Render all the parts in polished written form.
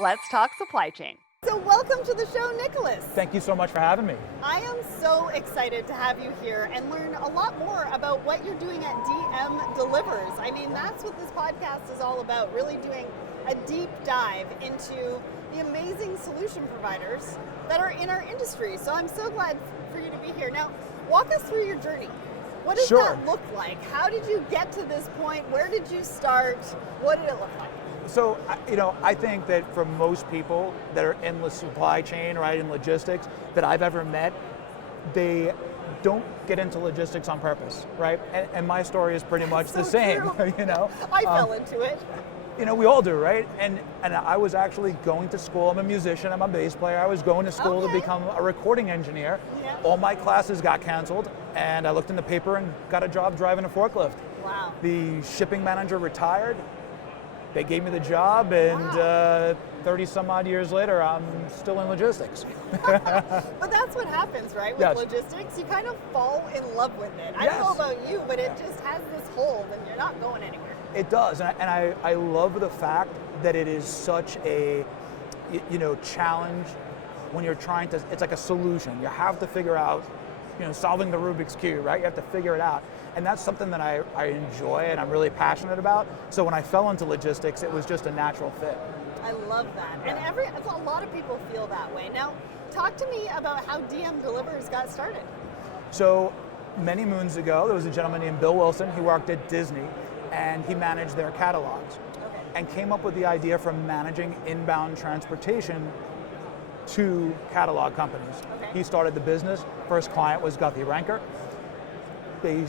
Let's talk supply chain. So welcome to the show, Nicholas. Thank you so much for having me. I am so excited to have you here and learn a lot more about what you're doing at DM Delivers. I mean, that's what this podcast is all about, really doing a deep dive into the amazing solution providers that are in our industry. So I'm so glad for you to be here. Now, walk us through your journey. What does that look like? How did you get to this point? Where did you start? What did it look like? So, I think that for most people that are in the supply chain, right, in logistics, that I've ever met, they don't get into logistics on purpose, right? And my story is pretty much the same, I fell into it. We all do, right? And I was actually going to school. I'm a musician, I'm a bass player. I was going to school to become a recording engineer. Yeah. All my classes got canceled, and I looked in the paper and got a job driving a forklift. Wow. The shipping manager retired. They gave me the job, and 30 some odd years later, I'm still in logistics. But that's what happens, right? With logistics, you kind of fall in love with it. I don't know about you, but it just has this hold, and you're not going anywhere. It does, and I love the fact that it is such a, challenge when you're trying to. It's like a solution. You have to figure out, solving the Rubik's Cube, right? You have to figure it out. And that's something that I enjoy and I'm really passionate about. So when I fell into logistics, it was just a natural fit. I love that. Yeah. And a lot of people feel that way. Now, talk to me about how DM Delivers got started. So many moons ago, there was a gentleman named Bill Wilson. He worked at Disney and he managed their catalogs and came up with the idea for managing inbound transportation to catalog companies. He started the business. First client was Guthrie Renker. They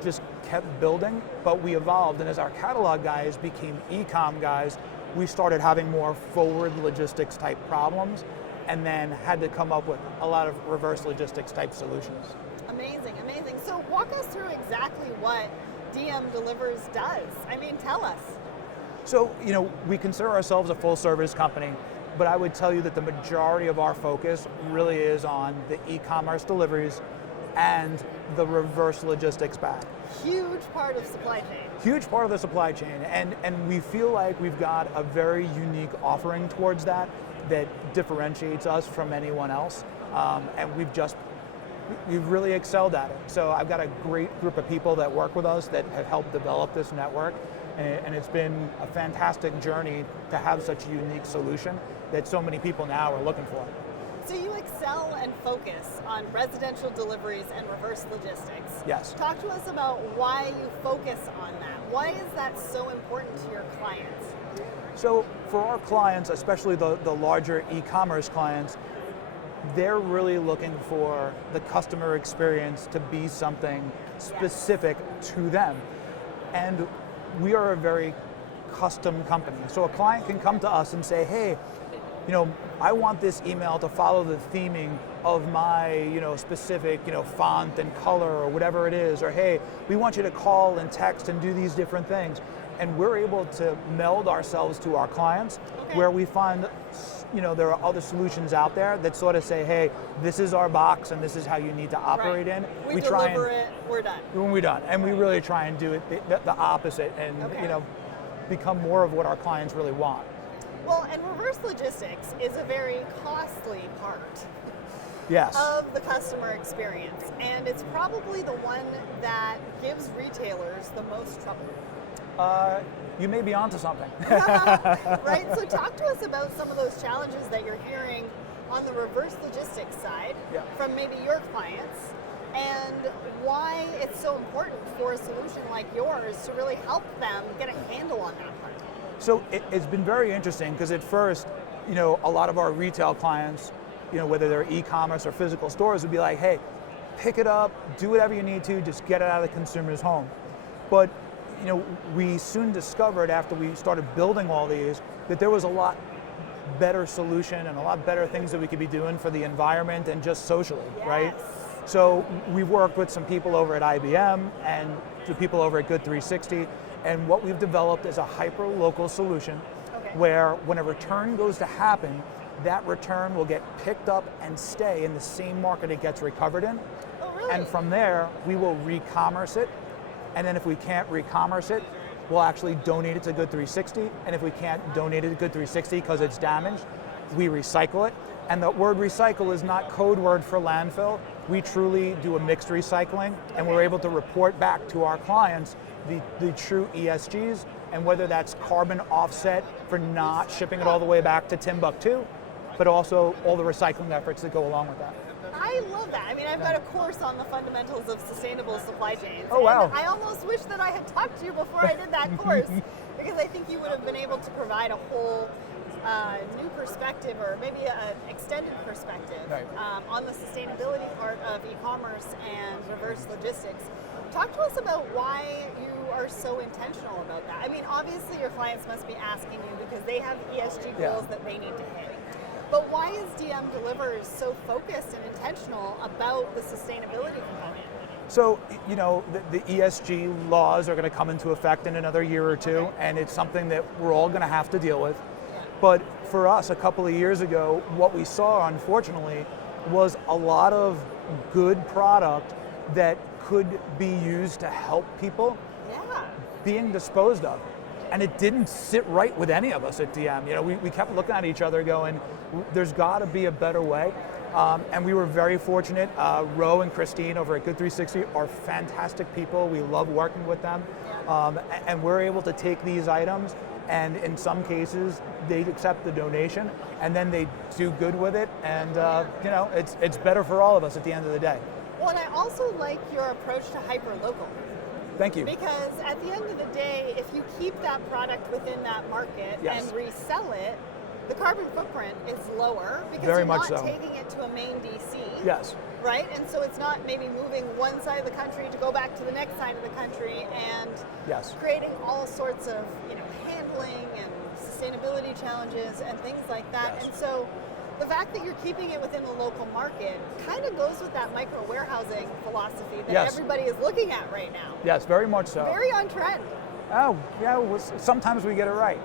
just kept building, but we evolved, and as our catalog guys became e-com guys, we started having more forward logistics type problems, and then had to come up with a lot of reverse logistics type solutions. Amazing, amazing. So walk us through exactly what DM Delivers does. I mean, tell us. So, we consider ourselves a full service company, but I would tell you that the majority of our focus really is on the e-commerce deliveries and the reverse logistics back. Huge part of supply chain. Huge part of the supply chain, and we feel like we've got a very unique offering towards that differentiates us from anyone else, and we've really excelled at it. So I've got a great group of people that work with us that have helped develop this network, and it's been a fantastic journey to have such a unique solution that so many people now are looking for. So you excel and focus on residential deliveries and reverse logistics. Yes. Talk to us about why you focus on that. Why is that so important to your clients? So for our clients, especially the larger e-commerce clients, they're really looking for the customer experience to be something specific to them. And we are a very custom company. So a client can come to us and say, hey, I want this email to follow the theming of my, specific, font and color or whatever it is, or hey, we want you to call and text and do these different things. And we're able to meld ourselves to our clients where we find, there are other solutions out there that sort of say, hey, this is our box and this is how you need to operate in. We deliver it, we're done. When we're done. And we really try and do it the opposite and, become more of what our clients really want. Well, and reverse logistics is a very costly part of the customer experience, and it's probably the one that gives retailers the most trouble. You may be onto something. Right, so talk to us about some of those challenges that you're hearing on the reverse logistics side from maybe your clients, and why it's so important for a solution like yours to really help them get a handle on that part. So it's been very interesting because at first, a lot of our retail clients, whether they're e-commerce or physical stores, would be like, hey, pick it up, do whatever you need to, just get it out of the consumer's home. But, we soon discovered after we started building all these that there was a lot better solution and a lot better things that we could be doing for the environment and just socially, right? So we've worked with some people over at IBM and some people over at Good 360. And what we've developed is a hyper-local solution where when a return goes to happen, that return will get picked up and stay in the same market it gets recovered in. Oh, really? And from there, we will re-commerce it. And then if we can't re-commerce it, we'll actually donate it to Good 360, and if we can't donate it to Good 360 because it's damaged, we recycle it. And the word recycle is not code word for landfill. We truly do a mixed recycling, and we're able to report back to our clients the true ESGs, and whether that's carbon offset for not shipping it all the way back to Timbuktu, but also all the recycling efforts that go along with that. I love that. I mean, I've got a course on the fundamentals of sustainable supply chains. Oh, wow. And I almost wish that I had talked to you before I did that course, because I think you would have been able to provide a whole new perspective, or maybe an extended perspective, right, on the sustainability part of e-commerce and reverse logistics. Talk to us about why you are so intentional about that. I mean, obviously your clients must be asking you because they have ESG goals that they need to hit. But why is DM Delivers so focused and intentional about the sustainability component? So, you know, the ESG laws are going to come into effect in another year or two, and it's something that we're all going to have to deal with. But for us, a couple of years ago, what we saw, unfortunately, was a lot of good product that could be used to help people being disposed of. And it didn't sit right with any of us at DM. You know, we kept looking at each other going, there's got to be a better way. And we were very fortunate. Ro and Christine over at Good 360 are fantastic people. We love working with them. And we're able to take these items, and in some cases, they accept the donation, and then they do good with it. And you know, it's better for all of us at the end of the day. Well, and I also like your approach to hyper-local. Thank you. Because at the end of the day, if you keep that product within that market and resell it, the carbon footprint is lower because Very you're much not so. taking it to a main DC. Yes. Right? And so it's not maybe moving one side of the country to go back to the next side of the country and creating all sorts of, you know, handling and sustainability challenges and things like that. Yes. And so the fact that you're keeping it within the local market kind of goes with that micro warehousing philosophy that everybody is looking at right now. Yes, very much so. Very on trend. Oh, yeah, sometimes we get it right.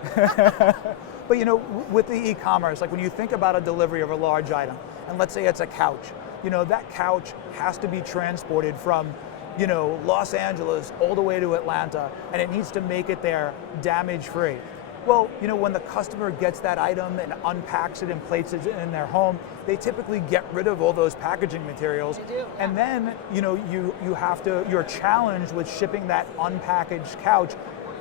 But you know, with the e-commerce, like when you think about a delivery of a large item, and let's say it's a couch, you know, that couch has to be transported from, you know, Los Angeles all the way to Atlanta, and it needs to make it there damage-free. Well, you know, when the customer gets that item and unpacks it and places it in their home, they typically get rid of all those packaging materials. They do, And then, you know, you're challenged with shipping that unpackaged couch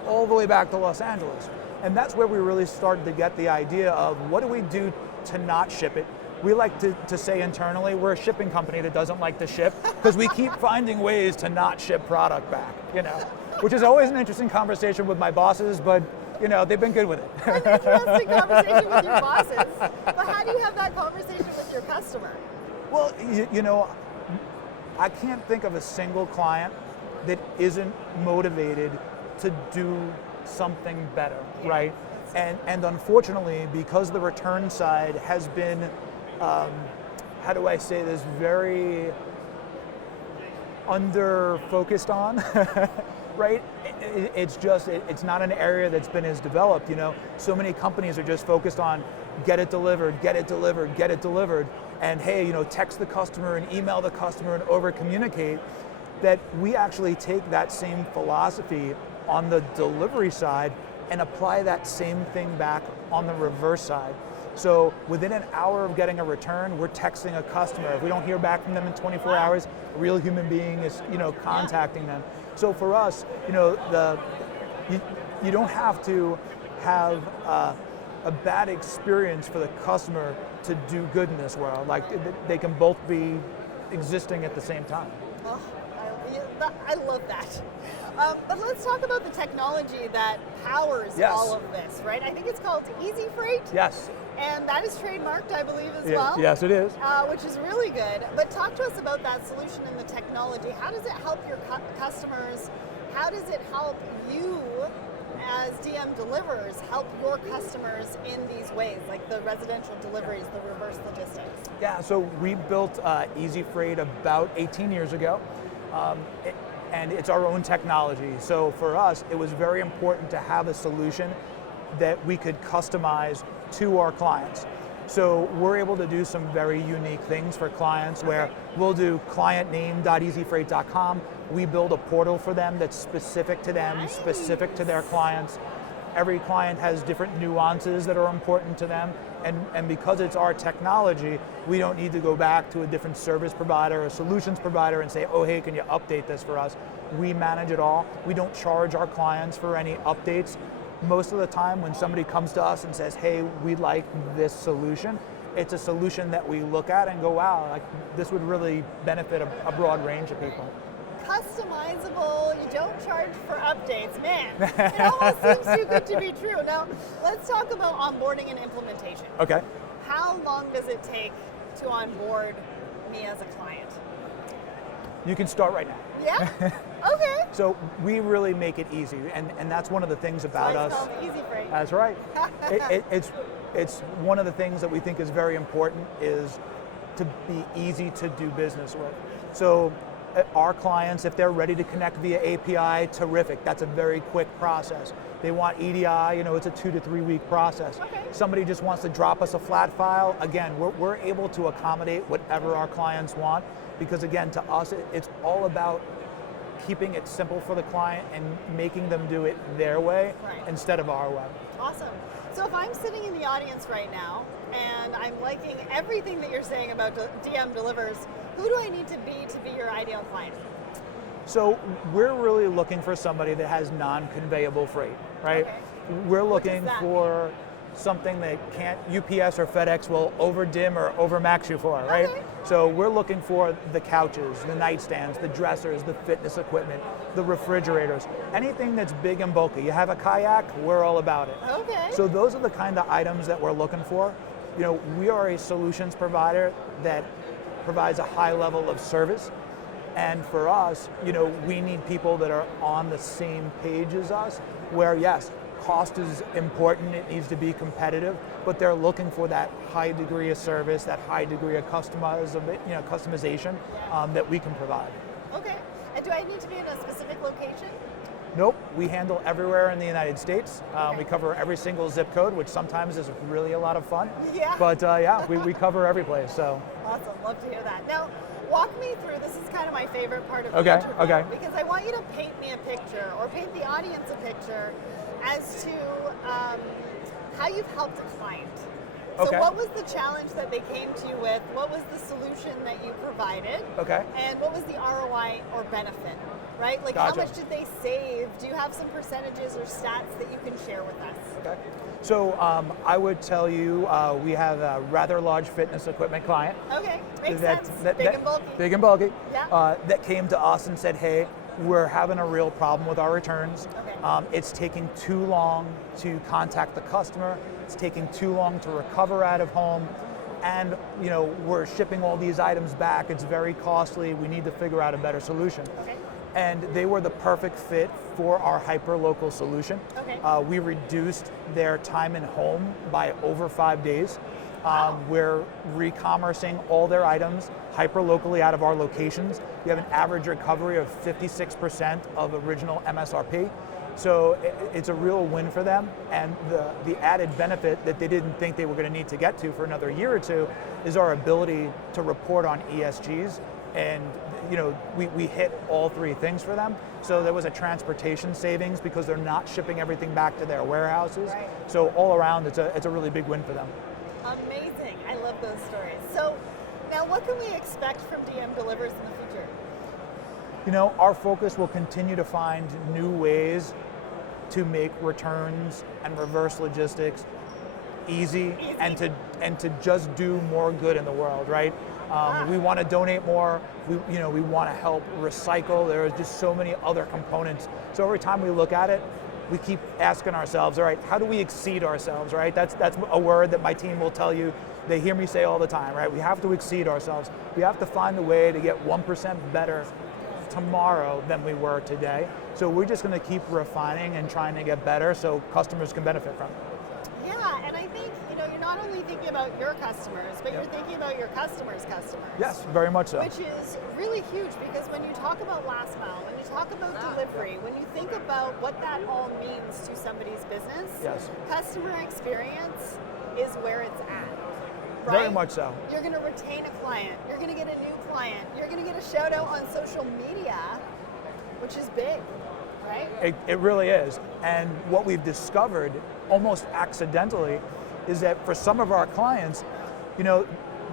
all the way back to Los Angeles. And that's where we really started to get the idea of what do we do to not ship it. We like to say internally, we're a shipping company that doesn't like to ship because we keep finding ways to not ship product back, you know, which is always an interesting conversation with my bosses, but you know, they've been good with it. An interesting conversation with your bosses, but how do you have that conversation with your customer? Well, you know, I can't think of a single client that isn't motivated to do something better, right? And unfortunately, because the return side has been, how do I say this, very under-focused on, right? It's not an area that's been as developed, you know. So many companies are just focused on get it delivered, get it delivered, get it delivered, and hey, you know, text the customer and email the customer and over-communicate. That we actually take that same philosophy on the delivery side and apply that same thing back on the reverse side. So within an hour of getting a return, we're texting a customer. If we don't hear back from them in 24 hours, a real human being is, you know, contacting them. So for us, you know, you don't have to have a bad experience for the customer to do good in this world. Like they can both be existing at the same time. Oh, I love that. But let's talk about the technology that powers all of this, right? I think it's called EasyFreight. Yes. And that is trademarked, I believe, as well. Yes, it is. Which is really good. But talk to us about that solution and the technology. How does it help your customers? How does it help you, as DM Delivers, help your customers in these ways, like the residential deliveries, the reverse logistics? Yeah, so we built EasyFreight about 18 years ago. And it's our own technology. So for us, it was very important to have a solution that we could customize to our clients. So we're able to do some very unique things for clients where we'll do clientname.easyfreight.com. We build a portal for them that's specific to them, specific to their clients. Every client has different nuances that are important to them. And because it's our technology, we don't need to go back to a different service provider or solutions provider and say, oh, hey, can you update this for us? We manage it all. We don't charge our clients for any updates. Most of the time when somebody comes to us and says, hey, we'd like this solution, it's a solution that we look at and go, wow, like this would really benefit a broad range of people. Customizable, you don't charge for updates. Man, it almost seems too good to be true. Now, let's talk about onboarding and implementation. Okay. How long does it take to onboard me as a client? You can start right now. Yeah? Okay. So we really make it easy, and that's one of the things about us. It's called EasyFreight. That's right. It's one of the things that we think is very important is to be easy to do business with. So our clients, if they're ready to connect via API, terrific. That's a very quick process. They want EDI, it's a 2 to 3 week process. Okay. Somebody just wants to drop us a flat file. Again, we're able to accommodate whatever our clients want because again, to us, it's all about keeping it simple for the client and making them do it their way instead of our way. Awesome. So if I'm sitting in the audience right now and I'm liking everything that you're saying about DM Delivers, who do I need to be your ideal client? So we're really looking for somebody that has non-conveyable freight, right? Okay. We're looking for something that can't UPS or FedEx will overdim or overmax you for, right? Okay. So we're looking for the couches, the nightstands, the dressers, the fitness equipment, the refrigerators, anything that's big and bulky. You have a kayak, we're all about it. Okay. So those are the kind of items that we're looking for. We are a solutions provider that provides a high level of service. And for us, we need people that are on the same page as us, where yes, cost is important, it needs to be competitive, but they're looking for that high degree of service, that high degree of customization that we can provide. Okay. And do I need to be in a specific location? Nope, we handle everywhere in the United States. We cover every single zip code, which sometimes is really a lot of fun. Yeah. But we cover every place, so. Awesome, love to hear that. Now, walk me through, this is kind of my favorite part of the Okay, interview, okay. because I want you to paint me a picture, or paint the audience a picture, as to how you've helped a client. So Okay. what was the challenge that they came to you with? What was the solution that you provided? Okay. And what was the ROI or benefit, right? Like Gotcha. how much did they save? Do you have some percentages or stats that you can share with us? Okay. So I would tell you we have a rather large fitness equipment client. Okay, makes sense. Big and bulky. Big and bulky. Yeah. That came to us and said, hey, we're having a real problem with our returns. Okay. It's taking too long to contact the customer. It's taking too long to recover out of home. And we're shipping all these items back. It's very costly. We need to figure out a better solution. Okay. And they were the perfect fit for our hyper-local solution. Okay. We reduced their time in home by over 5 days. Wow. We're re-commercing all their items hyper-locally out of our locations. We have an average recovery of 56% of original MSRP. So it's a real win for them. And the added benefit that they didn't think they were going to need to get to for another year or two is our ability to report on ESGs. And we hit all three things for them. So there was a transportation savings because they're not shipping everything back to their warehouses. Right. So all around, it's a really big win for them. Amazing. I love those stories. So now what can we expect from DM Delivers in the future? Our focus will continue to find new ways to make returns and reverse logistics easy. and to just do more good in the world, right? We want to donate more. We want to help recycle. There are just so many other components. So every time we look at it, we keep asking ourselves, all right, how do we exceed ourselves, right? That's a word that my team will tell you. They hear me say all the time, right? We have to exceed ourselves. We have to find a way to get 1% better tomorrow than we were today. So we're just going to keep refining and trying to get better so customers can benefit from it. Yeah, and I think you're not only thinking about your customers, but you're thinking about your customers' customers. Yes, very much so. Which is really huge because when you talk about last mile, when you talk about delivery, when you think about what that all means to somebody's business, Yes. customer experience is where it's at. right? Very much so. You're going to retain a client. You're going to get a new client. You're going to get a shout out on social media, which is big, right? It really is. And what we've discovered almost accidentally is that for some of our clients,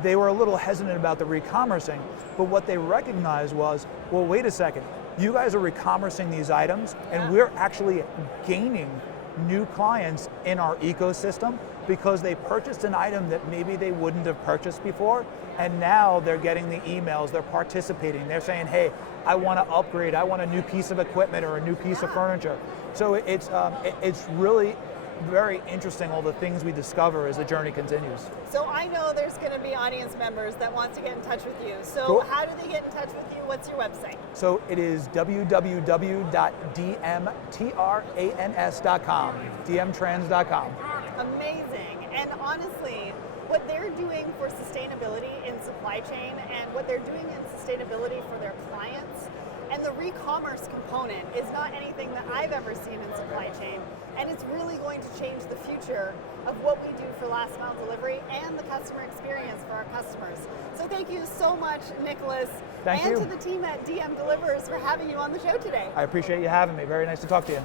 they were a little hesitant about the re-commercing, but what they recognized was, well, wait a second, you guys are re-commercing these items, and we're actually gaining new clients in our ecosystem because they purchased an item that maybe they wouldn't have purchased before, and now they're getting the emails, they're participating, they're saying, hey, I want to upgrade, I want a new piece of equipment or a new piece of furniture. So it's really very interesting, all the things we discover as the journey continues. So I know there's going to be audience members that want to get in touch with you. So cool. How do they get in touch with you? What's your website? So it is www.dmtrans.com, dmtrans.com. Amazing. And honestly, what they're doing for sustainability in supply chain and what they're doing in sustainability for their clients and the re-commerce component is not anything that I've ever seen in supply chain. And it's really going to change the future of what we do for last mile delivery and the customer experience for our customers. So thank you so much, Nicholas. Thank you. And to the team at DM Delivers for having you on the show today. I appreciate you having me. Very nice to talk to you.